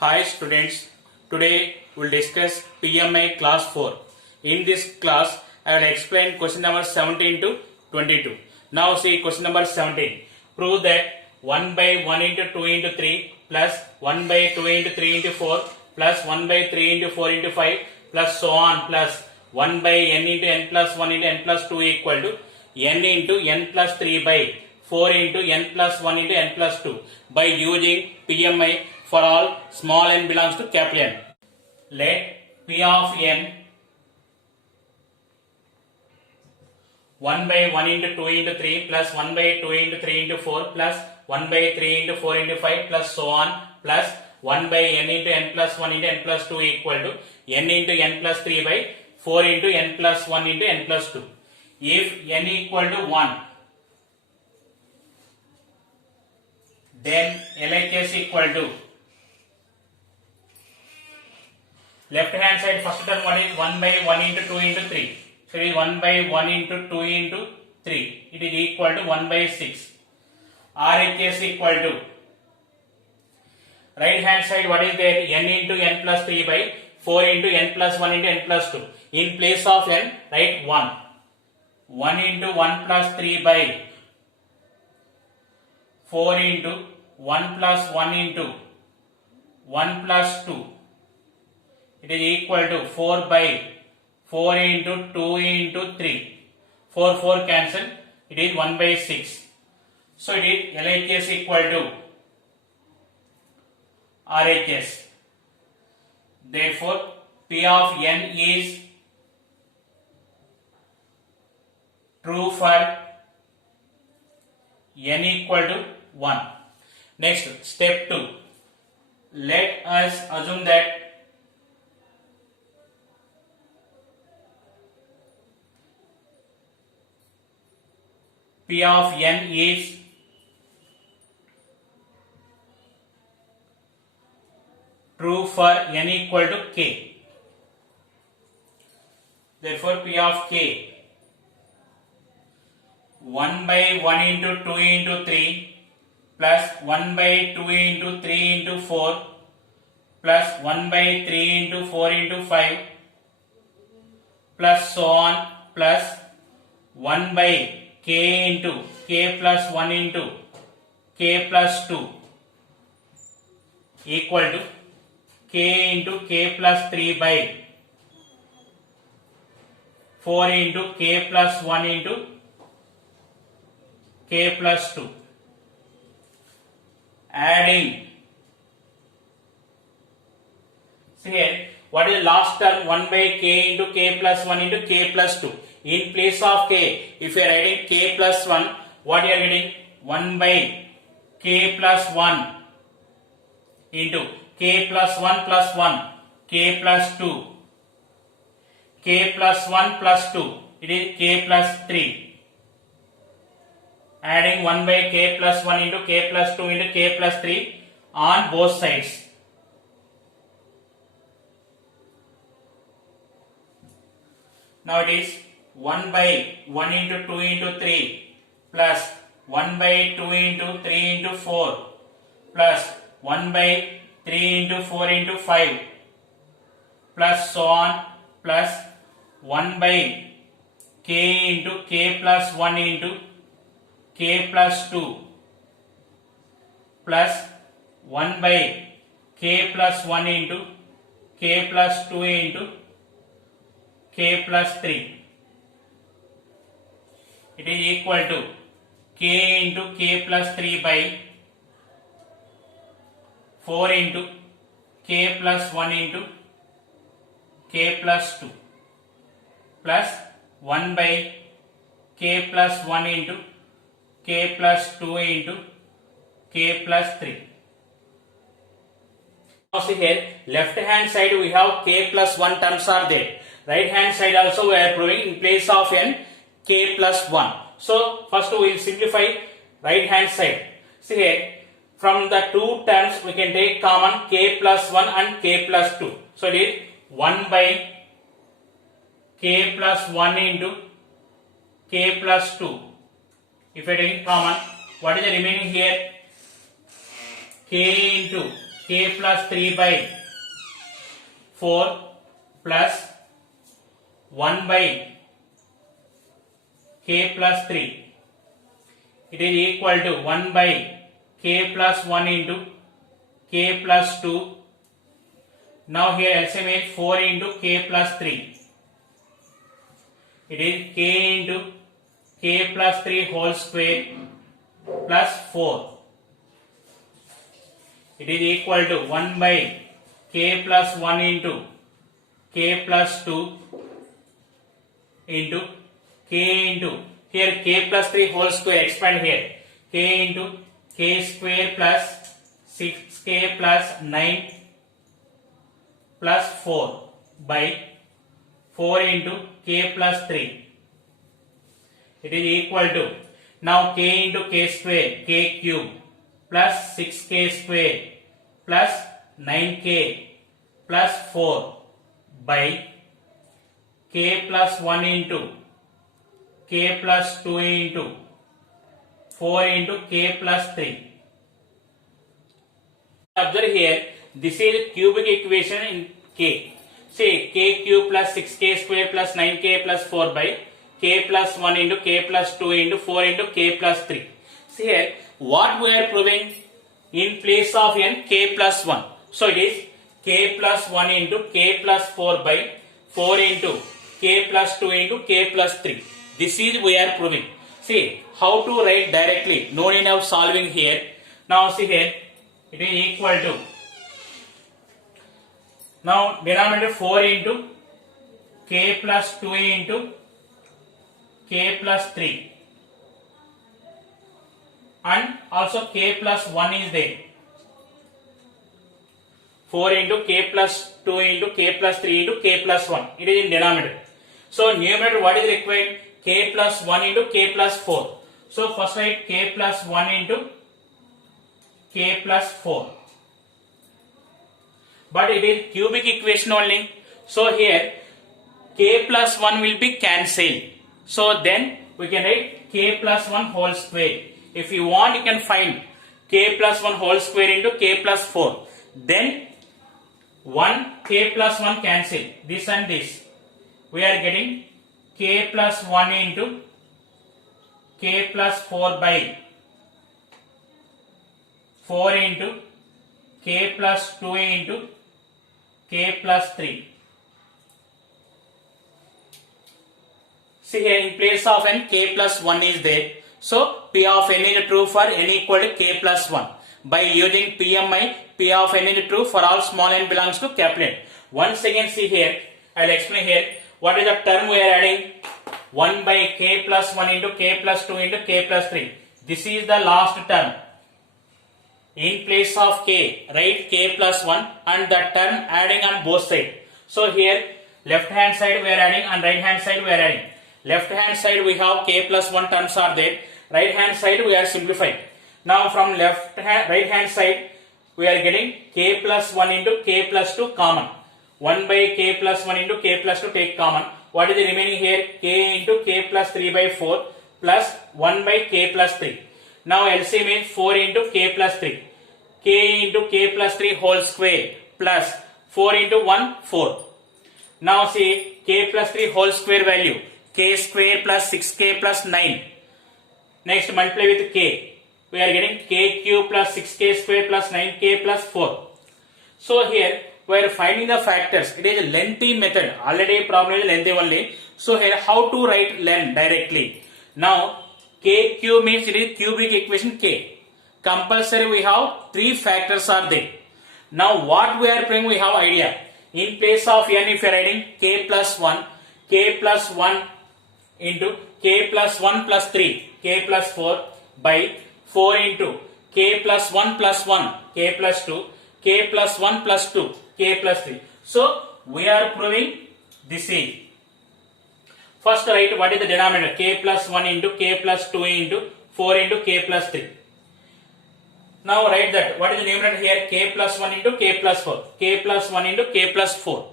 Hi students, today we will discuss PMI class 4. In this class, I will explain question number 17 to 22. Now see question number 17. Prove that 1 by 1 into 2 into 3 plus 1 by 2 into 3 into 4 plus 1 by 3 into 4 into 5 plus so on plus 1 by n into n plus 1 into n plus 2 equal to n into n plus 3 by 4 into n plus 1 into n plus 2 by using PMI for all small n belongs to capital N. Let P of n 1 by 1 into 2 into 3 plus 1 by 2 into 3 into 4 plus 1 by 3 into 4 into 5 plus so on plus 1 by n into n plus 1 into n plus 2 equal to n into n plus 3 by 4 into n plus 1 into n plus 2. If n equal to 1, then LHS equal to left hand side first term what is 1 by 1 into 2 into 3. So it is 1 by 1 into 2 into 3. It is equal to 1 by 6. RHS equal to right hand side what is there n into n plus 3 by 4 into n plus 1 into n plus 2. In place of n write 1. 1 into 1 plus 3 by 4 into 1 plus 1 into 1 plus 2. It is equal to 4 by 4 into 2 into 3. 4 cancel. It is 1 by 6. So it is LHS equal to RHS. Therefore, P of n is true for n equal to 1. Next, step 2. Let us assume that P of n is true for n equal to k. Therefore, P of k 1 by 1 into 2 into 3 plus 1 by 2 into 3 into 4 plus 1 by 3 into 4 into 5 plus so on plus 1 by k into k plus 1 into k plus 2 equal to k into k plus 3 by 4 into k plus 1 into k plus 2. Adding. See here, what is the last term? 1 by k into k plus 1 into k plus 2. In place of k, if you are writing k plus 1, what you are getting? 1 by k plus 1 into k plus 1 plus 1, k plus 2, k plus 1 plus 2, it is k plus 3. Adding 1 by k plus 1 into k plus 2 into k plus 3 on both sides. Now it is 1 by 1 into 2 into 3 plus 1 by 2 into 3 into 4 plus 1 by 3 into 4 into 5 plus so on plus 1 by k into k plus 1 into k plus 2 plus 1 by k plus 1 into k plus 2 into k plus 3. It is equal to k into k plus 3 by 4 into k plus 1 into k plus 2 plus 1 by k plus 1 into k plus 2 into k plus 3. Now see here, left hand side we have k plus 1 terms are there. Right hand side also we are proving in place of n k plus 1. So first we will simplify right hand side. See here, from the two terms we can take common k plus 1 and k plus 2. So it is 1 by k plus 1 into k plus 2. If I take common, what is the remaining here? K into k plus 3 by 4 plus 1 by k plus 3. It is equal to 1 by k plus 1 into k plus 2. Now here LCM is 4 into k plus 3. It is k into k plus 3 whole square plus 4. It is equal to 1 by k plus 1 into k plus 2 into k into, here k plus 3 whole square, expand here, k into k square plus 6k plus 9 plus 4 by 4 into k plus 3. It is equal to, now k into k square, k cube plus 6k square plus 9k plus 4 by k plus 1 into k plus 2 into 4 into k plus 3. Observe here, this is cubic equation in k. See, k cube plus 6k square plus 9k plus 4 by k plus 1 into k plus 2 into 4 into k plus 3. See here, what we are proving in place of n, k plus 1. So it is k plus 1 into k plus 4 by 4 into k plus 2 into k plus 3. This is we are proving. See how to write directly, no need of solving here. Now see here, it is equal to, now denominator 4 into k plus 2 into k plus 3 and also k plus 1 is there. 4 into k plus 2 into k plus 3 into k plus 1. It is in denominator. So numerator what is required? K plus 1 into k plus 4. So first write k plus 1 into k plus 4. But it is cubic equation only. So here k plus 1 will be cancelled. So then we can write k plus 1 whole square. If you want, you can find k plus 1 whole square into k plus 4. Then 1 k plus 1 cancel. This and this. We are getting k plus 1 into k plus 4 by 4 into k plus 2 into k plus 3. See here, in place of n, k plus 1 is there. So P of n is true for n equal to k plus 1. By using PMI, P of n is true for all small n belongs to capital N. Once again see here, I will explain here. What is the term we are adding? 1 by k plus 1 into k plus 2 into k plus 3. This is the last term. In place of k, write k plus 1 and the term adding on both sides. So here left hand side we are adding and right hand side we are adding. Left hand side we have k plus 1 terms are there. Right hand side we are simplifying. Now from right hand side we are getting k plus 1 into k plus 2 common. 1 by k plus 1 into k plus 2 take common. What is the remaining here? K into k plus 3 by 4 plus 1 by k plus 3. Now LCM is 4 into k plus 3. K into k plus 3 whole square plus 4 into 1, 4. Now see k plus 3 whole square value. K square plus 6k plus 9. Next multiply with k. We are getting k cube plus 6k square plus 9k plus 4. So here we are finding the factors. It is a lengthy method. Already problem is lengthy only. So here how to write len directly. Now k cube means it is cubic equation k. Compulsory we have 3 factors are there. Now what we are playing, we have idea. In place of n, if you are writing k plus 1 into k plus 1 plus 3 k plus 4 by 4 into k plus 1 plus 1 k plus 2 k plus 1 plus 2 k plus 3. So we are proving this is. First write what is the denominator, k plus 1 into k plus 2 into 4 into k plus 3. Now write that what is the numerator here, k plus 1 into k plus 4, k plus 1 into k plus 4.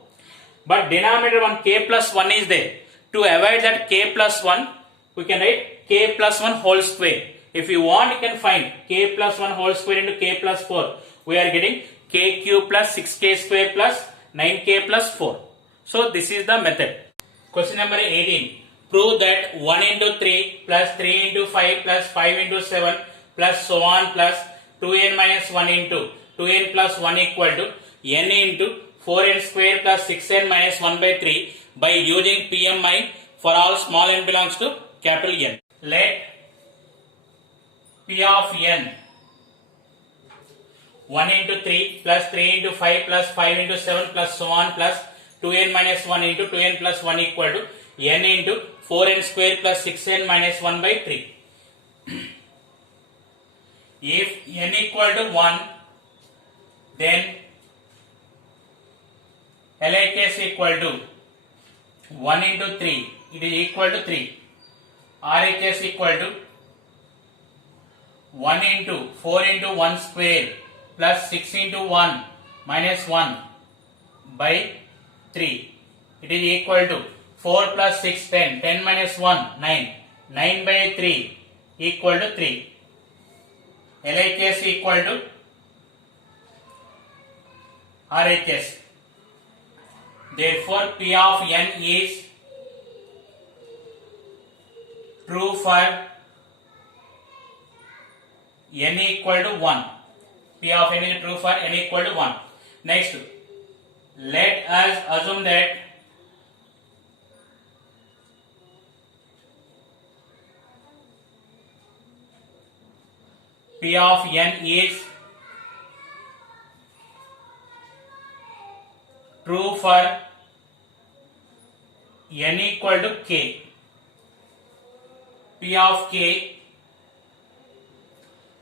But denominator 1 k plus 1 is there. To avoid that k plus 1, we can write k plus 1 whole square. If you want, you can find k plus 1 whole square into k plus 4. We are getting k cube plus 6k square plus 9k plus 4. So this is the method. Question number 18. Prove that 1 into 3 plus 3 into 5 plus 5 into 7 plus so on plus 2n minus 1 into 2n plus 1 equal to n into 4n square plus 6n minus 1 by 3 by using PMI for all small n belongs to capital N. Let P of n 1 into 3 plus 3 into 5 plus 5 into 7 plus so on plus 2n minus 1 into 2n plus 1 equal to n into 4n square plus 6n minus 1 by 3. If n equal to 1, then LHS equal to 1 into 3, it is equal to 3. RHS equal to 1 into 4 into 1 square plus 6 into 1 minus 1 by 3. It is equal to 4 plus 6, 10. 10 minus 1, 9. 9 by 3 equal to 3. LHS equal to RHS. Therefore, P of n is true for n equal to 1. P of n is true for n equal to 1. Next, let us assume that P of n is true for n equal to k. P of k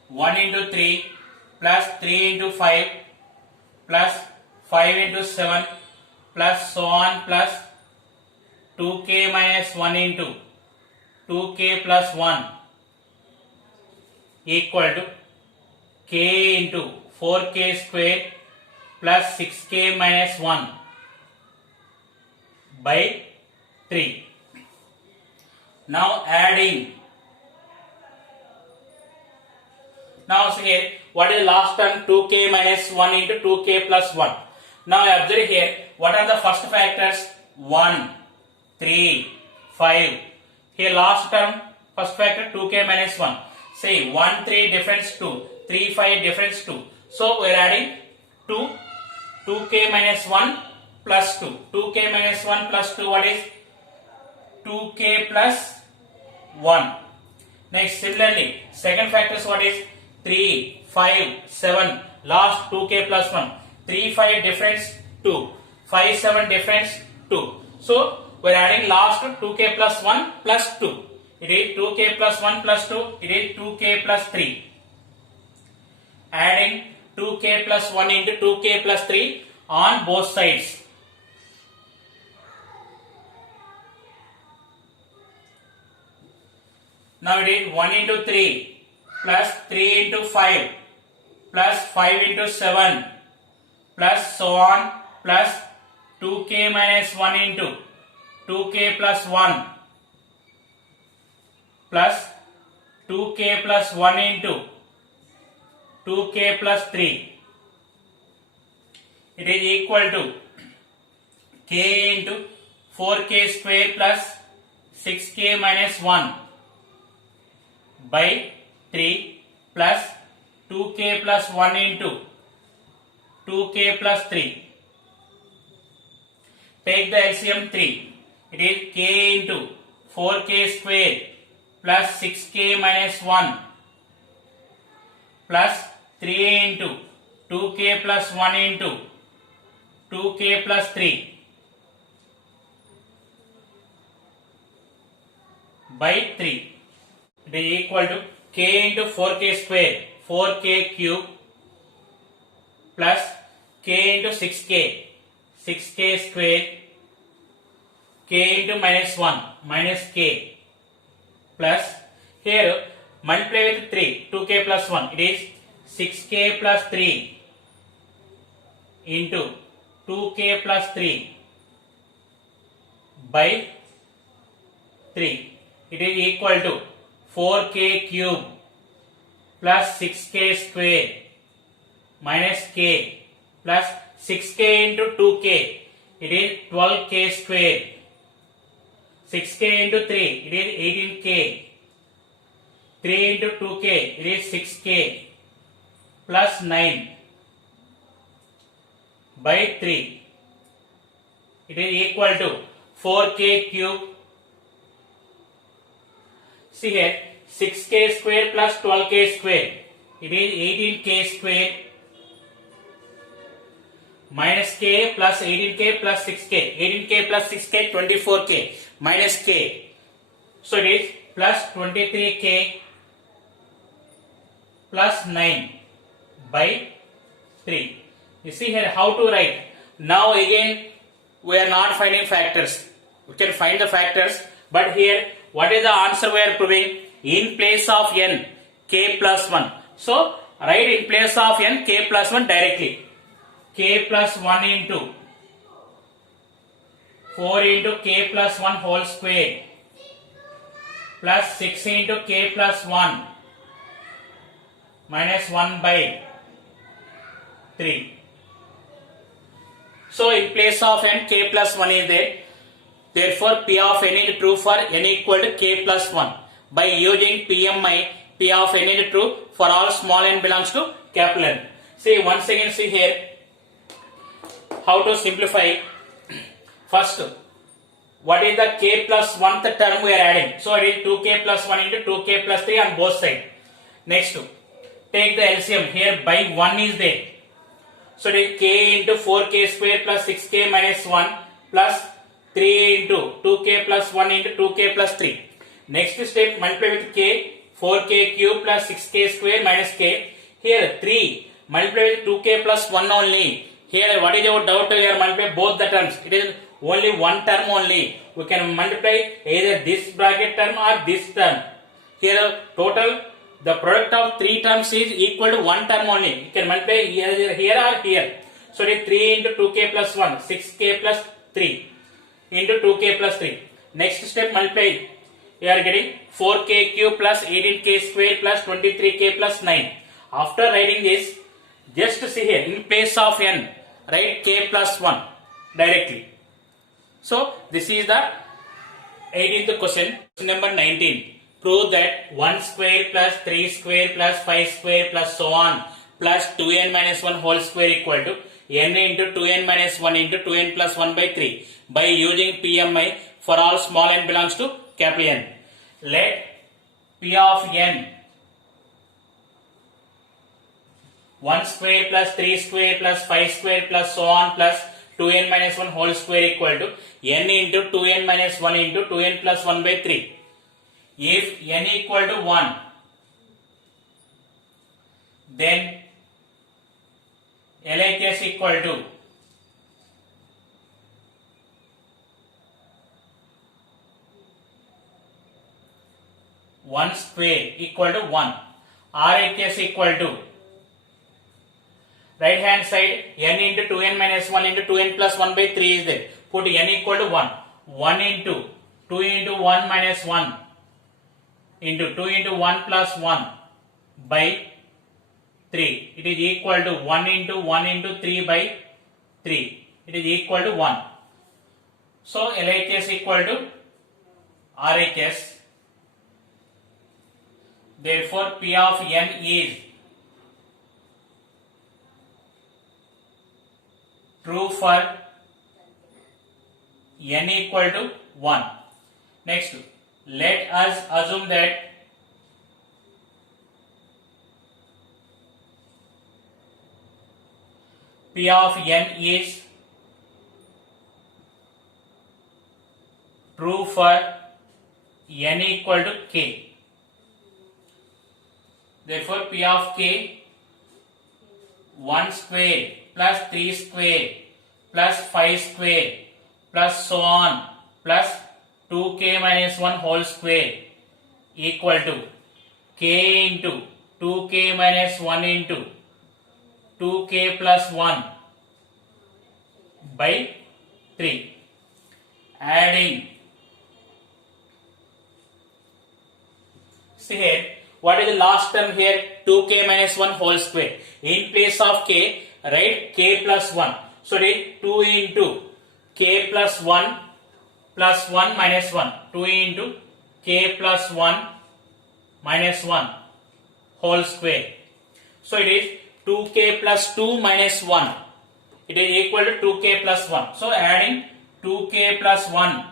1 into 3 plus 3 into 5 plus 5 into 7 plus so on plus 2k minus 1 into 2k plus 1 equal to k into 4k square plus 6k minus 1 by 3. Now adding. Now see here, what is last term? 2k minus 1 into 2k plus 1. Now observe here, what are the first factors? 1, 3, 5. Here last term, first factor 2k minus 1. Say 1, 3 difference 2, 3, 5 difference 2. So we are adding 2, 2k minus 1 plus 2. 2k minus 1 plus 2, what is? 2k plus 1. Next, similarly, second factors, what is? 3, 5, 7, last 2k plus 1. 3, 5 difference 2, 5, 7 difference 2. So we are adding last 2k plus 1 plus 2. It is 2k plus 1 plus 2, it is 2k plus 3. Adding 2k plus 1 into 2k plus 3 on both sides. Now it is 1 into 3 plus 3 into 5 plus 5 into 7 plus so on plus 2k minus 1 into 2k plus 1 plus 2k plus 1 into 2k plus 3. It is equal to k into 4k square plus 6k minus 1 by 3 plus 2k plus 1 into 2k plus 3. Take the LCM 3. It is k into 4k square plus 6k minus 1 plus 3 into 2k plus 1 into 2k plus 3 by 3. It is equal to k into 4k square, 4k cube plus k into 6k, 6k square, k into minus 1, minus k plus here multiply with 3, 2k plus 1, it is 6k plus 3 into 2k plus 3 by 3. It is equal to 4k cube plus 6k square minus k plus 6k into 2k, it is 12k square. 6k into 3, it is 18k. 3 into 2k, it is 6k plus 9 by 3. It is equal to 4k cube. See here, 6k square plus 12k square. It is 18k square minus k plus 18k plus 6k. 18k plus 6k, 24k minus k. So it is plus 23k plus 9 by 3. You see here how to write. Now again we are not finding factors. We can find the factors, but here what is the answer we are proving? In place of n, k plus 1. So write in place of n, k plus 1 directly. K plus 1 into 4 into k plus 1 whole square plus 6 into k plus 1 minus 1 by 3. So in place of n, k plus 1 is there. Therefore P of n is true for n equal to k plus 1. By using PMI, P of n is true for all small n belongs to capital N. See once again, see here how to simplify. First, what is the k plus 1th term we are adding? So it is 2k plus 1 into 2k plus 3 on both sides. Next, take the LCM. Here by 1 is there. So it is k into 4k square plus 6k minus 1 plus 3 into 2k plus 1 into 2k plus 3. Next step, multiply with k, 4k cube plus 6k square minus k. Here 3, multiply with 2k plus 1 only. Here what is our doubt? We are multiply both the terms. It is only one term only. We can multiply either this bracket term or this term. Here total the product of 3 terms is equal to 1 term only. You can multiply here or here. So it is 3 into 2k plus 1, 6k plus 3 into 2k plus 3. Next step, multiply. We are getting 4k cube plus 18k square plus 23k plus 9. After writing this, just see here in place of n, write k plus 1 directly. So this is the 18th question. Question number 19. Prove that 1 square plus 3 square plus 5 square plus so on plus 2n minus 1 whole square equal to n into 2n minus 1 into 2n plus 1 by 3 by using PMI for all small n belongs to capital N. Let P of n 1 square plus 3 square plus 5 square plus so on plus 2n minus 1 whole square equal to n into 2n minus 1 into 2n plus 1 by 3. If n equal to 1, then LHS equal to 1 square equal to 1. RHS equal to right hand side n into 2n minus 1 into 2n plus 1 by 3 is there. Put n equal to 1. 1 into 2 into 1 minus 1 into 2 into 1 plus 1 by 3. It is equal to 1 into 1 into 3 by 3. It is equal to 1. So LHS equal to RHS. Therefore P of n is true for n equal to 1. Next, let us assume that P of n is true for n equal to k. Therefore P of k 1 square plus 3 square plus 5 square plus so on plus 2k minus 1 whole square equal to k into 2k minus 1 into 2k plus 1 by 3. Adding. See here, what is the last term here? 2k minus 1 whole square. In place of k, write k plus 1. So it is 2 into k plus 1 plus 1 minus 1. 2 into k plus 1 minus 1 whole square. So it is 2k plus 2 minus 1. It is equal to 2k plus 1. So adding 2k plus 1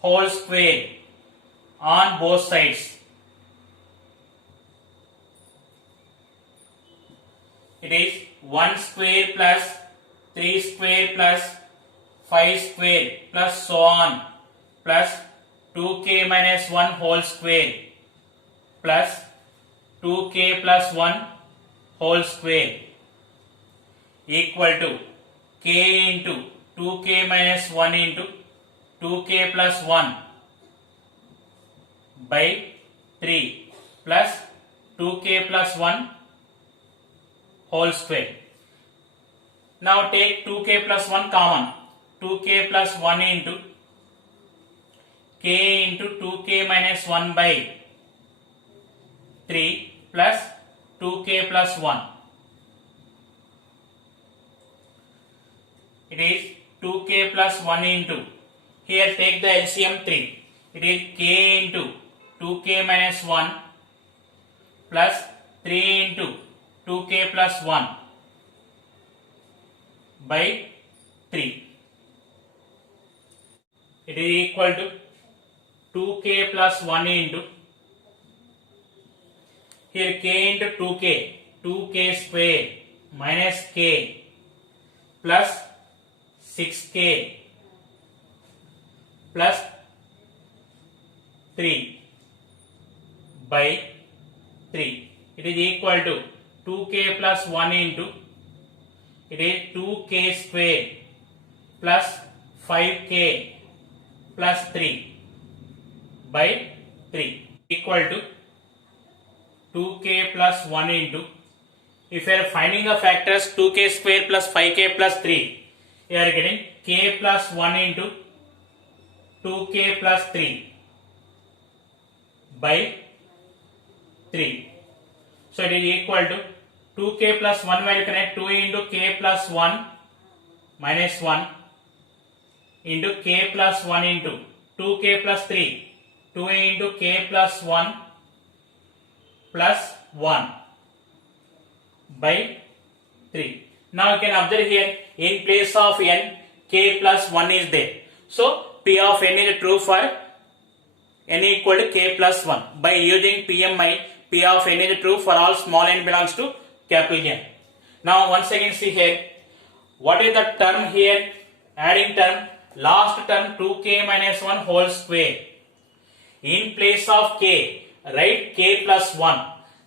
whole square on both sides. It is 1 square plus 3 square plus 5 square plus so on plus 2k minus 1 whole square plus 2k plus 1 whole square equal to k into 2k minus 1 into 2k plus 1 by 3 plus 2k plus 1 whole square. Now take 2k plus 1 common. 2k plus 1 into k into 2k minus 1 by 3 plus 2k plus 1. It is 2k plus 1 into, here take the LCM 3. It is k into 2k minus 1 plus 3 into 2k plus 1 by 3. It is equal to 2k plus 1 into, here k into 2k square minus k plus 6k plus 3 by 3. It is equal to 2k plus 1 into, it is 2k square plus 5k plus 3 by 3 equal to 2k plus 1 into, if you are finding the factors 2k square plus 5k plus 3, you are getting k plus 1 into 2k plus 3 by 3. So it is equal to 2k plus 1 value connect 2 into k plus 1 minus 1 into k plus 1 into 2k plus 3, 2 into k plus 1 plus 1 by 3. Now you can observe here, in place of n, k plus 1 is there. So P of n is true for n equal to k plus 1. By using PMI, P of n is true for all small n belongs to capital N. Now once again see here, what is the term here? Adding term, last term 2k minus 1 whole square. In place of k, write k plus 1.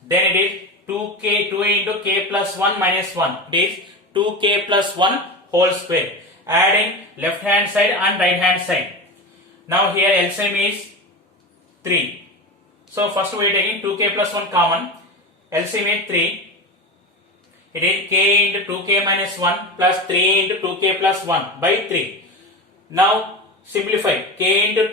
Then it is 2k, 2 into k plus 1 minus 1. It is 2k plus 1 whole square. Adding left hand side and right hand side. Now here LCM is 3. So first we are taking 2k plus 1 common. LCM is 3. It is k into 2k minus 1 plus 3 into 2k plus 1 by 3. Now simplify. K into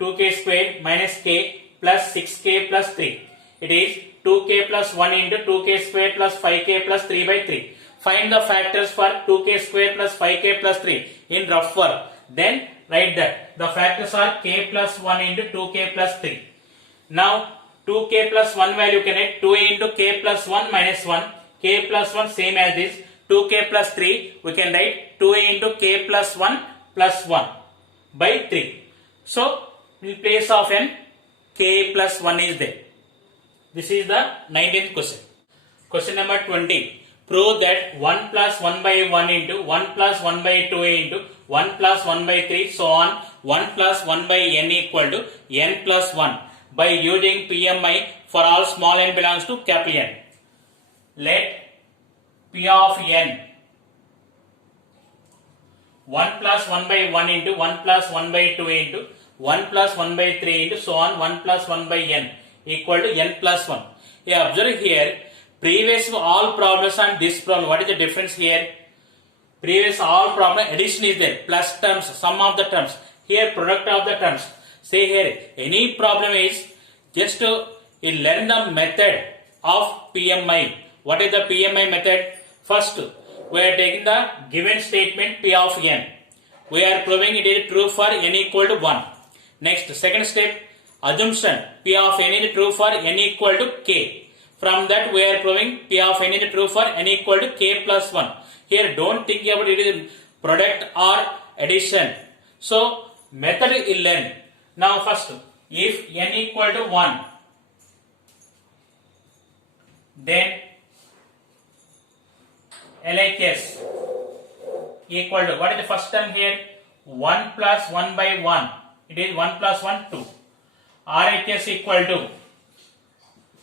2k square minus k plus 6k plus 3. It is 2k plus 1 into 2k square plus 5k plus 3 by 3. Find the factors for 2k square plus 5k plus 3 in rough work. Then write that. The factors are k plus 1 into 2k plus 3. Now 2k plus 1 value connect 2 into k plus 1 minus 1. K plus 1 same as this. 2k plus 3 we can write 2 into k plus 1 plus 1 by 3. So in place of n, k plus 1 is there. This is the 19th question. Question number 20. Prove that 1 plus 1 by 1 into 1 plus 1 by 2 into 1 plus 1 by 3 so on 1 plus 1 by n equal to n plus 1 by using PMI for all small n belongs to capital N. Let P of n 1 plus 1 by 1 into 1 plus 1 by 2 into 1 plus 1 by 3 into so on 1 plus 1 by n equal to n plus 1. Yeah, observe here, previous all problems and this problem, what is the difference here? Previous all problem addition is there, plus terms, sum of the terms. Here product of the terms. Say here, any problem is just to learn the method of PMI. What is the PMI method? First, we are taking the given statement P of n. We are proving it is true for n equal to 1. Next, second step, assumption P of n is true for n equal to k. From that we are proving P of n is true for n equal to k plus 1. Here don't think about it is product or addition. So method is learn. Now first, if n equal to 1, then LHS equal to, what is the first term here? 1 plus 1 by 1. It is 1 plus 1, 2. RHS equal to,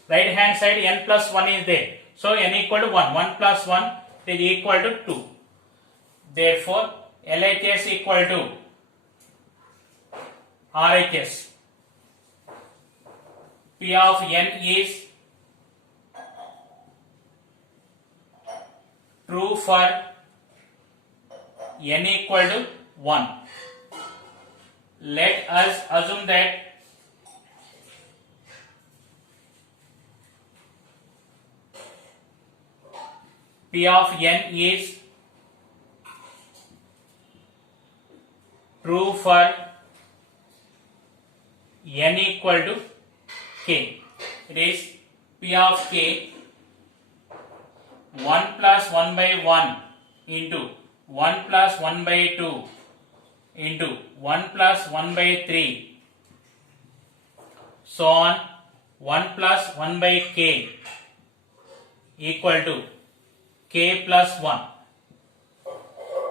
right hand side n plus 1 is there. So n equal to 1. 1 plus 1 is equal to 2. Therefore, LHS equal to RHS. P of n is true for n equal to 1. Let us assume that P of n is true for n equal to k. It is P of k 1 plus 1 by 1 into 1 plus 1 by 2 into 1 plus 1 by 3, so on 1 plus 1 by k equal to k plus 1.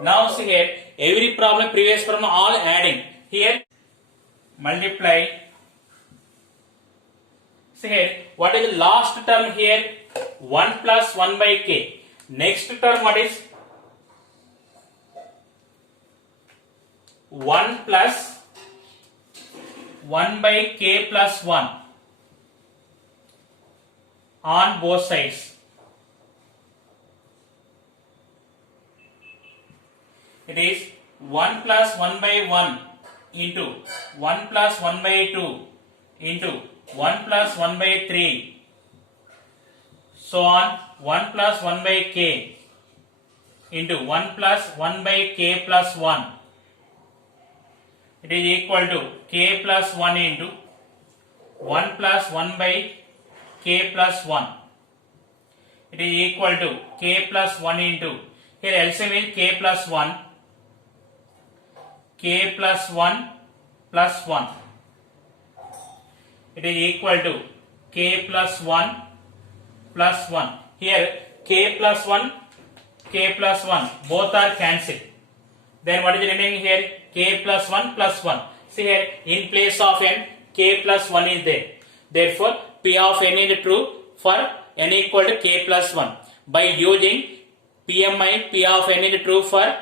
Now see here, every problem, previous problem, all adding. Here multiply. See here, what is the last term here? 1 plus 1 by k. Next term what is? 1 plus 1 by k plus 1 on both sides. It is 1 plus 1 by 1 into 1 plus 1 by 2 into 1 plus 1 by 3, so on 1 plus 1 by k into 1 plus 1 by k plus 1. It is equal to k plus 1 into 1 plus 1 by k plus 1. It is equal to k plus 1 into, here LCM is k plus 1, k plus 1 plus 1. It is equal to k plus 1 plus 1. Here k plus 1, k plus 1 both are cancelled. Then what is remaining here? K plus 1 plus 1. See here, in place of n, k plus 1 is there. Therefore, P of n is true for n equal to k plus 1. By using PMI, P of n is true for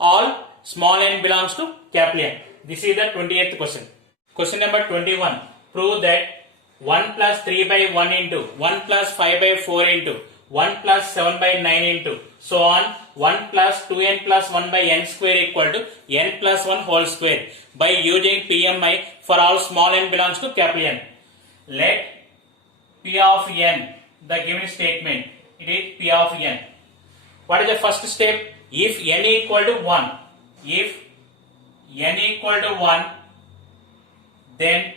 all small n belongs to capital N. This is the 20th question. Question number 21. Prove that 1 plus 3 by 1 into 1 plus 5 by 4 into 1 plus 7 by 9 into, so on 1 plus 2n plus 1 by n square equal to n plus 1 whole square by using PMI for all small n belongs to capital N. Let P of n, the given statement, it is P of n. What is the first step? If n equal to 1, if n equal to 1, then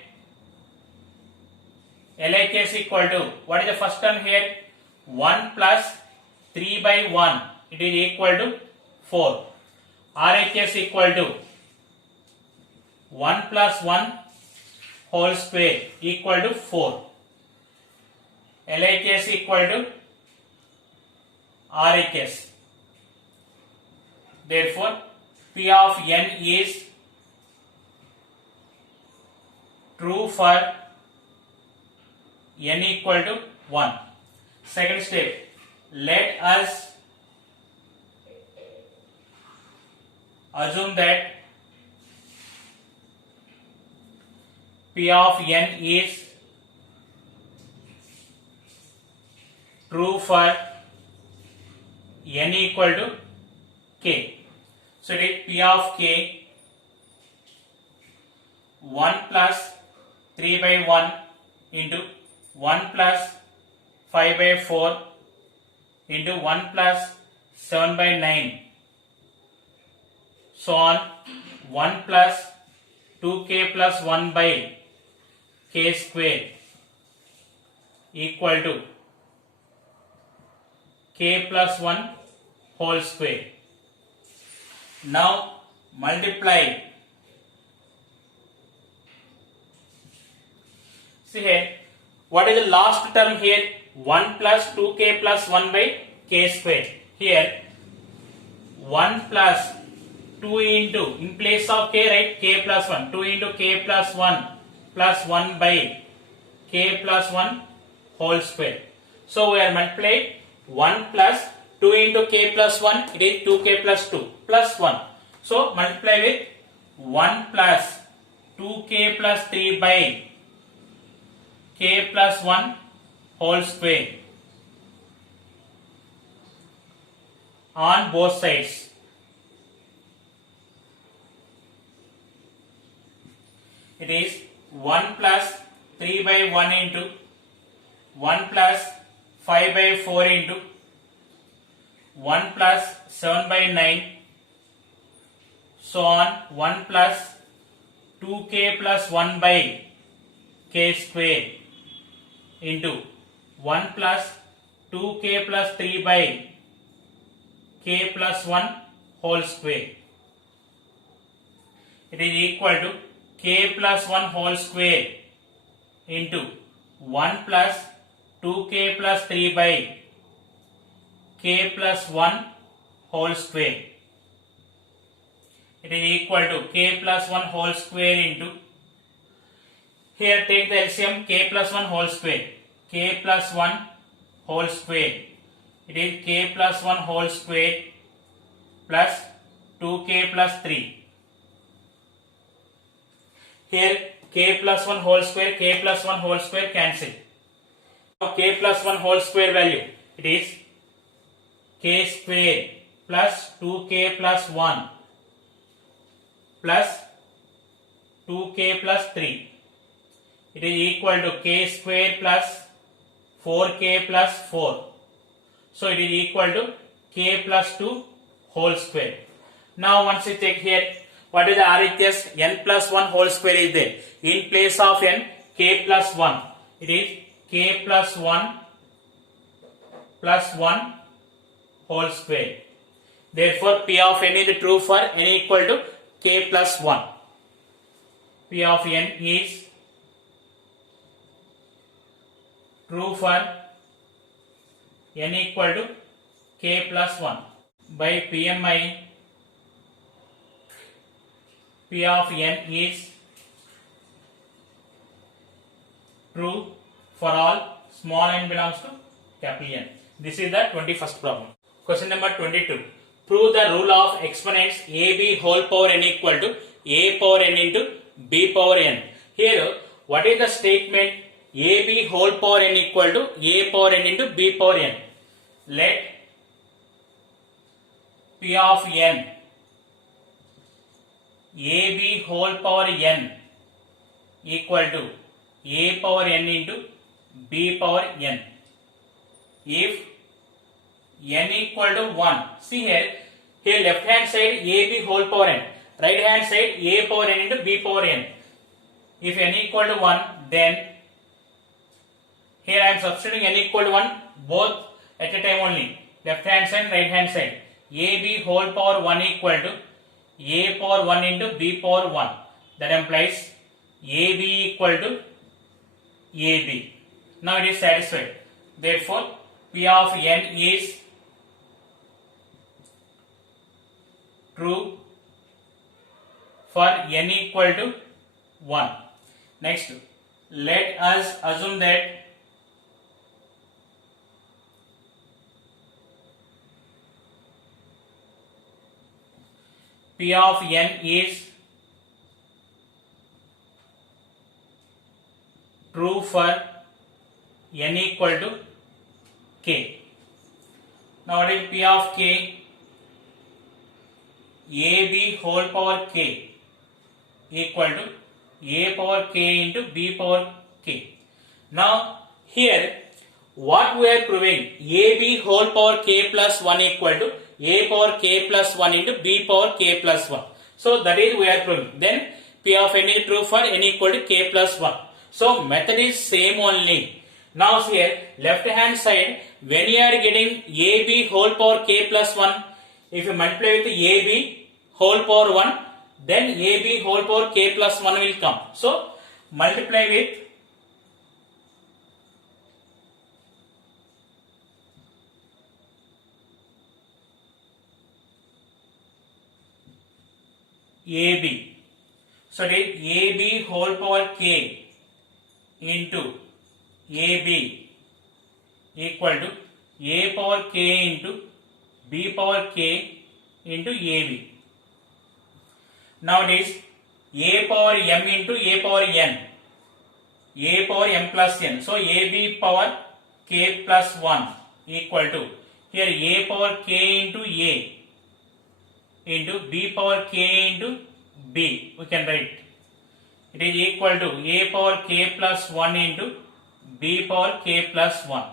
LHS equal to, what is the first term here? 1 plus 3 by 1, it is equal to 4. RHS equal to 1 plus 1 whole square equal to 4. LHS equal to RHS. Therefore, P of n is true for n equal to 1. Second step, let us assume that P of n is true for n equal to k. So it is P of k 1 plus 3 by 1 into 1 plus 5 by 4 into 1 plus 7 by 9, so on 1 plus 2k plus 1 by k square equal to k plus 1 whole square. Now multiply. See here, what is the last term here? 1 plus 2k plus 1 by k square. Here 1 plus 2 into, in place of k, right, k plus 1, 2 into k plus 1 plus 1 by k plus 1 whole square. So we are multiplying 1 plus 2 into k plus 1, it is 2k plus 2 plus 1. So multiply with 1 plus 2k plus 3 by k plus 1 whole square on both sides. It is 1 plus 3 by 1 into 1 plus 5 by 4 into 1 plus 7 by 9, so on 1 plus 2k plus 1 by k square into 1 plus 2k plus 3 by k plus 1 whole square. It is equal to k plus 1 whole square into 1 plus 2k plus 3 by k plus 1 whole square. It is equal to k plus 1 whole square into, here take the LCM, k plus 1 whole square, k plus 1 whole square. It is k plus 1 whole square plus 2k plus 3. Here k plus 1 whole square, k plus 1 whole square cancel. Now k plus 1 whole square value, it is k square plus 2k plus 1 plus 2k plus 3. It is equal to k square plus 4k plus 4. So it is equal to k plus 2 whole square. Now once you check here, what is the RHS? N plus 1 whole square is there. In place of n, k plus 1. It is k plus 1 plus 1 whole square. Therefore, P of n is true for n equal to k plus 1. P of n is true for n equal to k plus 1. By PMI, P of n is true for all small n belongs to capital N. This is the 21st problem. Question number 22. Prove the rule of exponents ab whole power n equal to a power n into b power n. Here, what is the statement? ab whole power n equal to a power n into b power n. Let P of n ab whole power n equal to a power n into b power n. If n equal to 1, see here left hand side ab whole power n, right hand side a power n into b power n. If n equal to 1, then here I am substituting n equal to 1 both at a time only, left hand side, right hand side. ab whole power 1 equal to a power 1 into b power 1. That implies ab equal to ab. Now it is satisfied. Therefore, P of n is true for n equal to 1. Next, let us assume that P of n is true for n equal to k. Now what is P of k? ab whole power k equal to a power k into b power k. Now here what we are proving? ab whole power k plus 1 equal to a power k plus 1 into b power k plus 1. So that is we are proving. Then p of n is true for n equal to k plus 1. So method is same only. Now see here, left hand side, when you are getting ab whole power k plus 1, if you multiply with ab whole power 1, then ab whole power k plus 1 will come. So multiply with ab. So it is ab whole power k into ab equal to a power k into b power k into ab. Now it is a power m into a power n, a power m plus n. So ab power k plus 1 equal to here a power k into a into b power k into b. We can write it is equal to a power k plus 1 into b power k plus 1.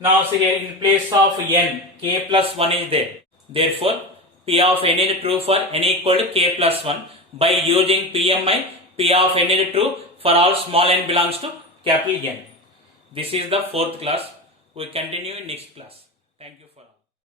Now see here, in place of n, k plus 1 is there. Therefore, p of n is true for n equal to k plus 1. By using PMI, p of n is true for all small n belongs to capital N. This is the fourth class. We continue in next class. Thank you for